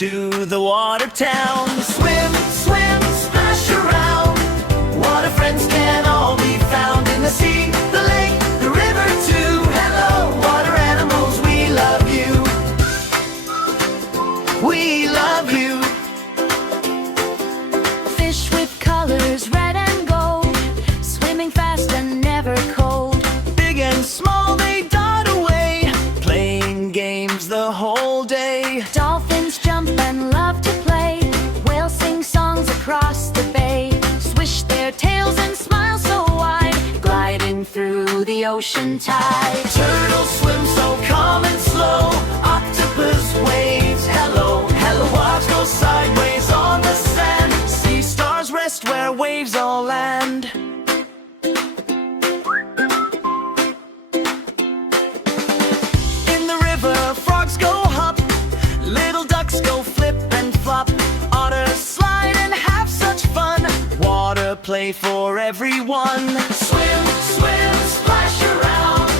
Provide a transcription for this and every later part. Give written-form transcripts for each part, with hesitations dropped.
to the water town. Swim, swim, splash around. Water friends can all be found in the sea, the lake, the river too. Hello, water animals, we love you. We love you. Fish with colors red and gold, swimming fast and never cold. Big and small, they dart away, playing games the whole day. Dolphins jump and love to play, whales sing songs across the bay. Swish their tails and smile so wide, gliding through the ocean tide. Turtles swim so calm and slow, octopus waves hello, hello. Waves go sideways on the sand, sea stars rest where waves all land. In the river, frogs go hop, little ducks go flip and flop. Otters slide and have such fun, water play for everyone. Swim, swim, splash around.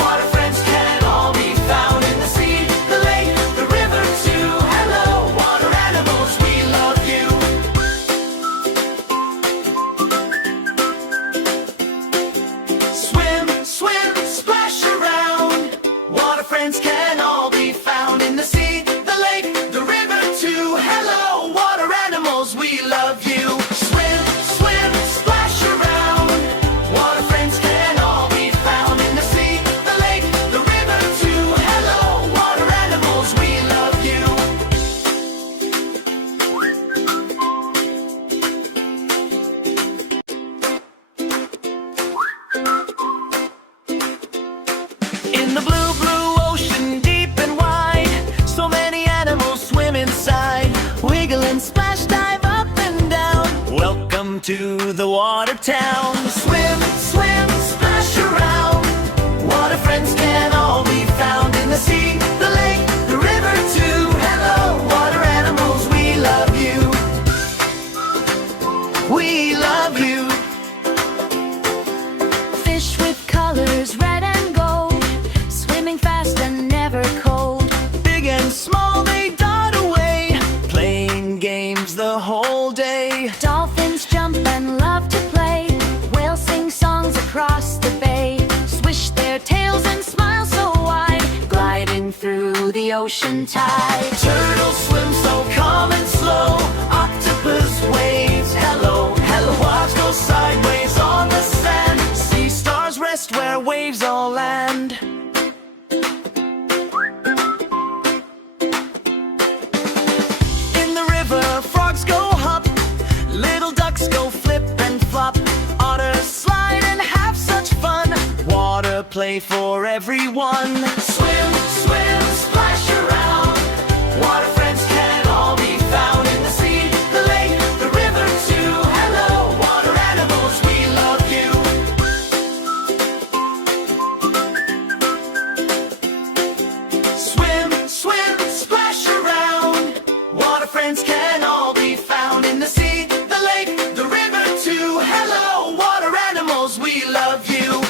Water friends can all be found in the sea, the lake, the river too. Hello, water animals, we love you. Swim, swim, splash around. Water friends can all be found in the sea, the lake, the river too. Hello, water animals, we love you. Swim, swim, splash around. Water friends can all be found in the sea, the lake, the river too. Hello, water animals, we love you. In the blue, blue ocean, deep and wide, so many animals swim inside. Wiggle and splash, dive up and down. Welcome to the water town. Swim, swim, splash around. Water friends can all be found in the sea, the lake, the river too. Hello, water animals, we love you. We love you. Fish with colors red and gold, swimming fast and never cold. Big and small, they dart away, playing games the whole day. Dolphins jump and love to play, whales sing songs across the bay. Swish their tails and smile so wide, gliding through the ocean tide. Turtles swim so calm and slow, octopus waves hello, hello. Waves go sideways on the sand, sea stars rest where waves all land. In the river, frogs go hop, little ducks go flip and flop. Otters slide and have such fun, water play for everyone. Swim, swim, splash around. Water friends can all be found in the sea, the lake, the river too. Hello, water animals, we love you. Swim, swim, splash around. Water friends can all be found in the sea, the lake, the river too. Hello, water animals, we love you.